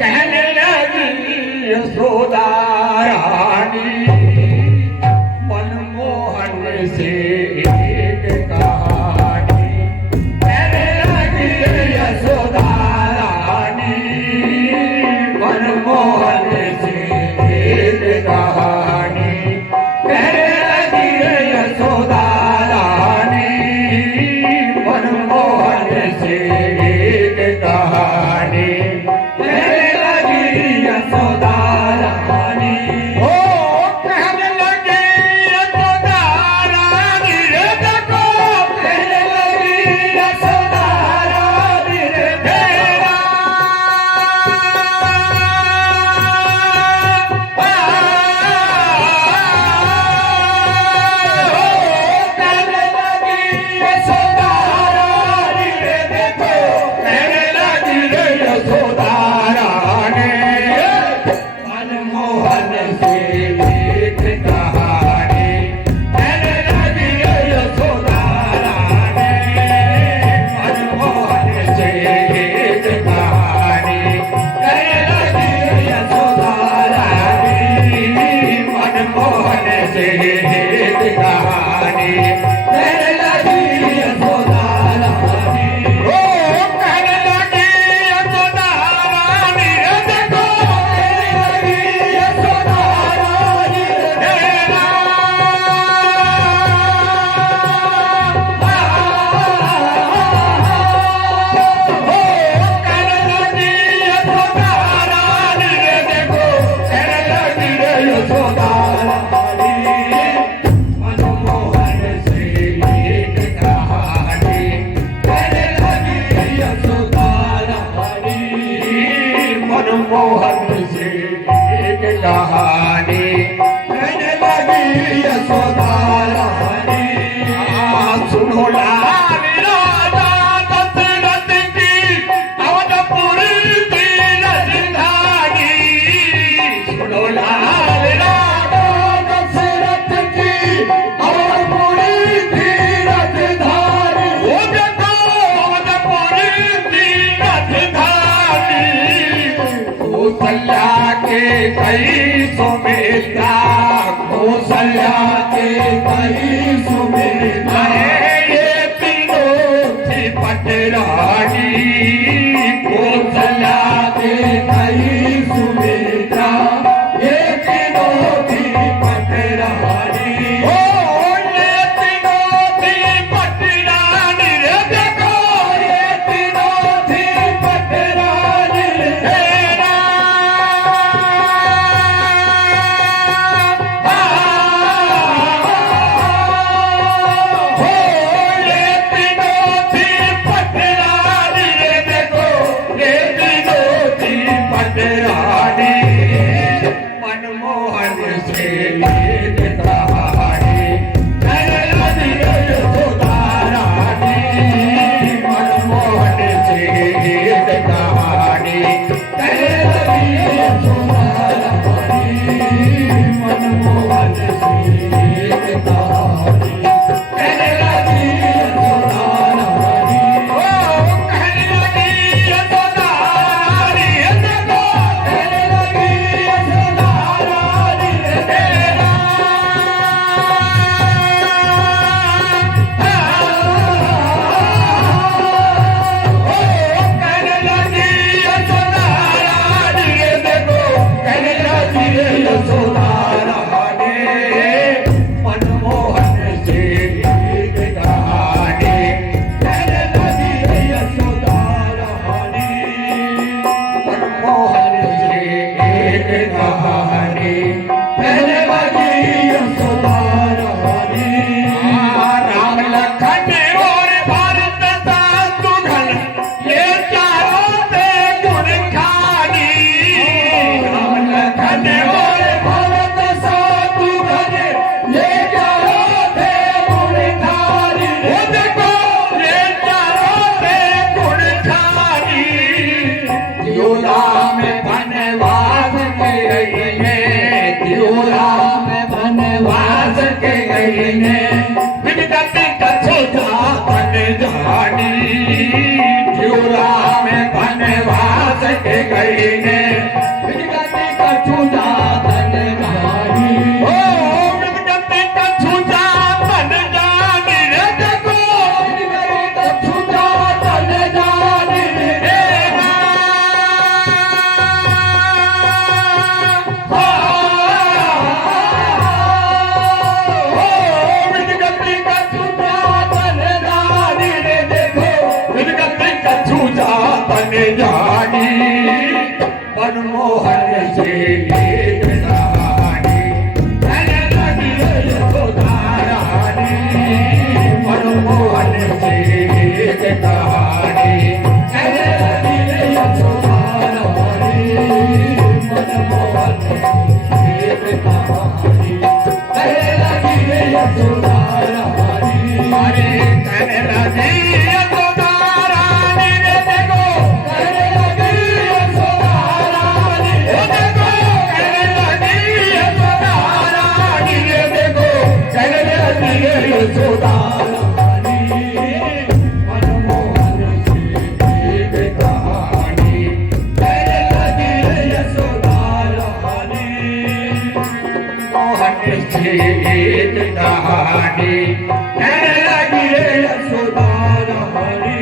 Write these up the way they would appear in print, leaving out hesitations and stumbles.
कहने लगी यशोदा रानी मनमोहन से एक कहानी। कहने लगी यशोदा रानी मनमोहन से एक कहानी। कहने लगी यशोदा रानी मनमोहन से एक कहानी। कहने लगी यशोदा रानी ओ कहने लगी यशोदा रानी रे देखो। कहने लगी यशोदा रानी रे तेरा कहने लगी यशोदा रानी रे देखो। कहने लगी रे यशोदा रानी मनमोहन से एक कहानी। कहने लगी यशोदा रानी मनमोहन से एक कहानी। कहने लगी यशोदा रानी मनमोहन से एक कहानी। कहने लगी यशोदा रानी ओ कहने लगी यशोदा रानी रे देखो। कहने लगी यशोदा रानी रे तेरा कहने लगी यशोदा रानी रे देखो। कहने लगी रे यशोदा रानी मनमोहन से एक कहानी। कहने लगी यशोदा रानी मनमोहन से एक कहानी। कहने लगी यशोदा रानी सुनो लाल राजा दशरथ की अवधपुरी की राजधानी। सुनो लाल राजा दशरथ की अवधपुरी की राजधानी। वो देखो अवधपुरी की राजधानी। कौशल्या के कई सुमित्रा कौशल्या के कई सुमित्रा ये तीनों थी पटरानी। कौशल्या के कई सुमित्रा ये तीनों थी पटरानी। ओ ये तीनों थी पटरानी रे देखो। ये तीनों थी पटरानी रे तेरा ये तीनों थी पटरानी रे देखो। ये तीनों थी पटरानी मनमोहन से एक कहानी। कहने लगी यशोदा रानी मनमोहन से एक कहानी। कहने लगी यशोदा रानी मनमोहन से एक कहानी। कहने लगी यशोदा रानी ओ कहने लगी यशोदा रानी रे देखो। कहने लगी यशोदा रानी रे तेरा कहने लगी यशोदा रानी रे देखो। कहने लगी यशोदा रानी मनमोहन से एक कहानी। कहने लगी यशोदा रानी मनमोहन से एक कहानी। कहने लगी यशोदा रानी राम लखन और भरत शत्रुघ्न ये चारों थे गुण खानी। राम लखन और भरत शत्रुघ्न ये चारों थे गुण खानी। वो देखो ये चारों थे गुण खानी। दियोला में बनवास के गई ने दियोला में बनवास के गई ने। विगत कछोटा बन जानी दियोला में बनवास के गई ने। मनमोहन से एक कहानी कहने लगी यशोदा रानी मनमोहन से एक कहानी कहने लगी यशोदा रानी मनमोहन से एक कहानी कहने लगी यशोदा रानी अरे कहने लगी यशोदा रानी रे देखो कहने लगी यशोदा रानी रे देखो कहने लगी यशोदा रानी रे देखो कहने लगी यशोदा रानी मनमोहन से एक कहानी कहने लगी यशोदा रानी मोहन से एक कहानी कहने लगी यशोदा रानी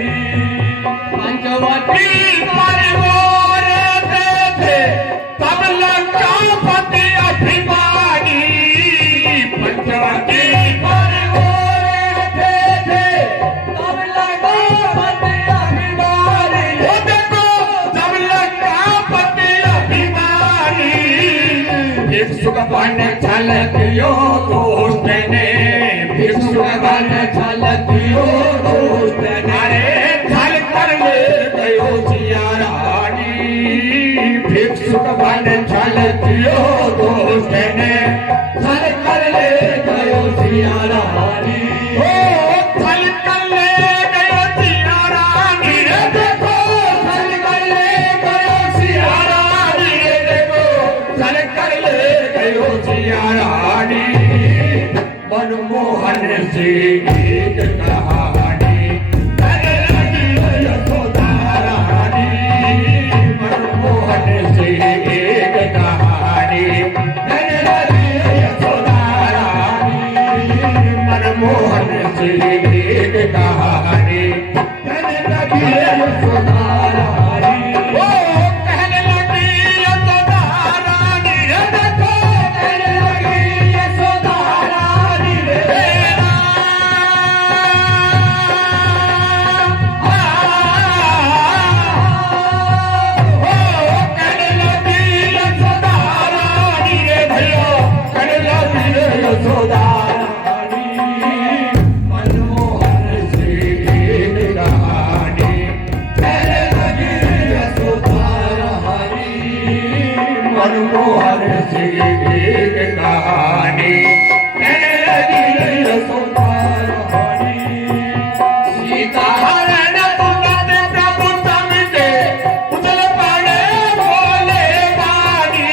पंचवटी पर वो रहते थे तब लंकापति अभिमानी पंचवटी पर वो रहते थे तब लंकापति अभिमानी वो देखो तब लंकापति अभिमानी भिक्षुक बन छलकियो दोस्त ने भिक्षुक बन छलकियो दोस्त ने अरे छल कर ले गयो सिया रानी भिक्षुक बन छलकियो दोस्त ने छल कर ले गयो सिया रानी ओ छल कर ले गयो सिया रानी रे देखो छल कर ले गयो सिया रानी रे देखो छल कर ले गयो सिया रानी मनमोहन से एक कहानी कहने लगी यशोदा रानी मनमोहन से एक कहानी कहने लगी यशोदा रानी मनमोहन से एक कहानी कहने लगी यशोदा रानी ओ कहने लगी यशोदा रानी रे देखो कहने लगी यशोदा रानी रे कहने लगी यशोदा रानी रे भैया कहने लगी यशोदा रानी मनमोहन से एक कहानी कहने लगी यशोदा रानी मनमोहन से एक कहानी कहने लगी यशोदा रानी सीता हरण तुरंत प्रभु समझे उछल पड़े बोले बानी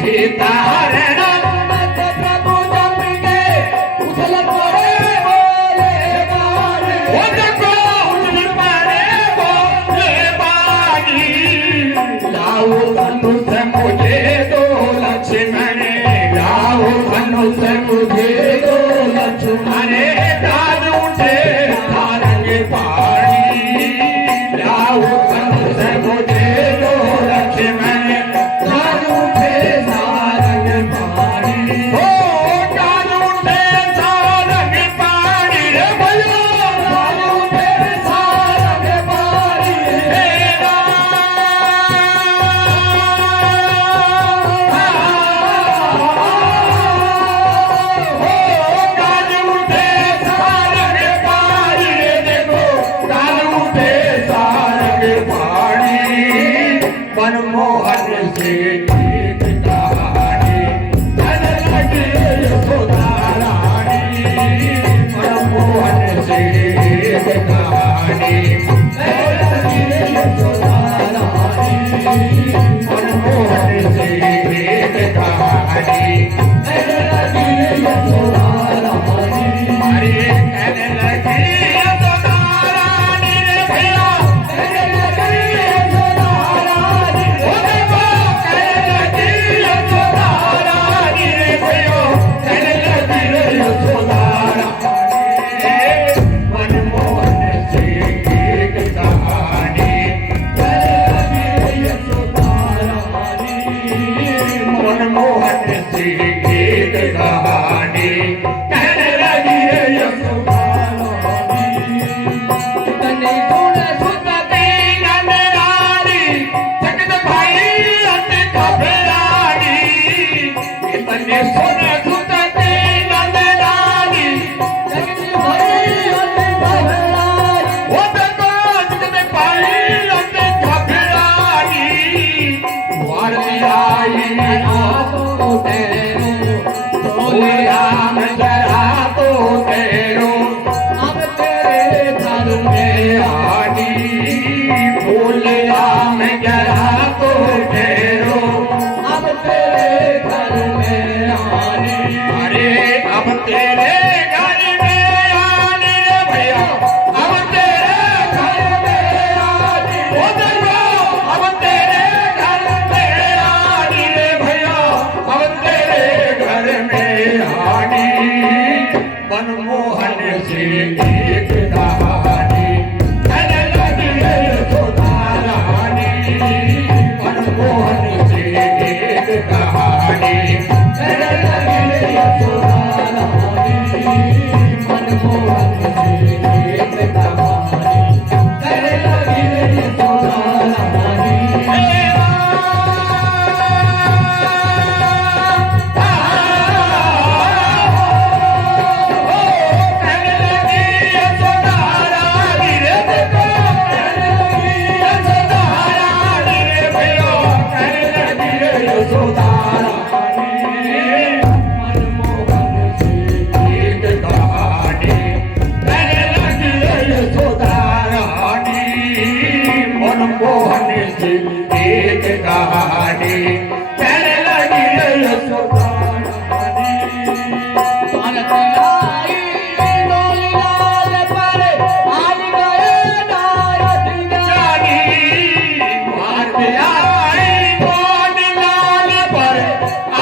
सीता हरण तुरंत प्रभु समझे उछल पड़े बोले बानी वो देखो उछल पड़े बोले बानी लाओ धनुष मुझे दो लक्ष्मण लाओ धनुष मुझे दो लक्ष्मण डाल उठे सारंग पानी लाओ धनुष मुझे दो लक्ष्मण डाल उठे सारंग पानी ओ डाल उठे सारंग पानी रे भैया डाल उठे सारंग पानी हे काल उठे सारंग पानी रे देखो काल उठे सारंग पानी मनमोहन से एक कहानी कहने लगी यशोदा रानी मनमोहन से एक कहानी कहने लगी यशोदा रानी मनमोहन से एक कहानी कहने लगी यशोदा रानी अरे कहने लगी यशोदा रानी रे भैया कहने लगी यशोदा रानी ओ देखो कहने लगी यशोदा रानी रे भैया कहने लगी यशोदा रानी मनमोहन से एक कहानी कहने लगी यशोदा रानी मनमोहन से सोने सुतती नंदरानी जगती भरी अति घबराई वो देखो जितने पाई अति घबराई वारती आई तो तेरो बोले राम जरा तो तेरो अब तेरे घर में आनी बोले राम जरा तो तेरो अब तेरे घर में आनी अरे अब तेरे घर में आने रे भैया अब तेरे घर में आने ओ देखो अब तेरे घर में आने रे भैया अब तेरे घर में आने मनमोहन से एक कहानी कहने लगी यशोदा रानी मनमोहन से एक कहानी कहने लगी यशोदा मनमोहन से एक कहानी कहने लगी यशोदा रानी मोहन जी एक कहानी कहने लगी यशोदा रानी भारत आई डोली लाल पर आज गए नारद ज्ञानी भारत आई कौन लाल पर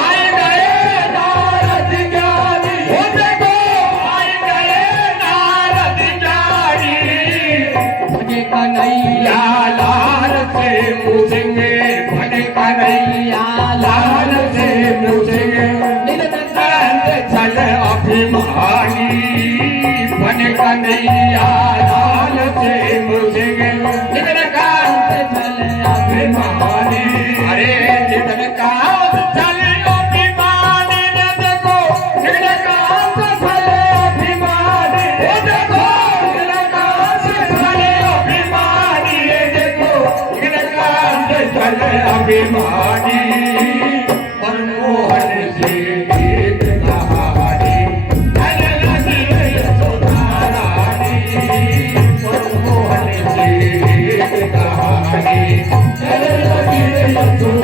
आए गए नारद ज्ञानी हो देखो आए गए नारद ज्ञानी मुझे कन्हैया लाल से पूछेंगे भले कन्हैया लाल से पूछेंगे चल अभिमानी भले कन्हैया लाल से पूछेंगे कांत चल अभिमानी अरे जितन कांत चल अभिमानी न देखो जितन कांत चल अभिमानी वो देखो जितन कांत चल अभिमानी ये देखो जितन कांत चल अभिमानी मनमोहन से एक कहानी कहने लगी यशोदा रानी मनमोहन से एक कहानी कहने लगी यशोदा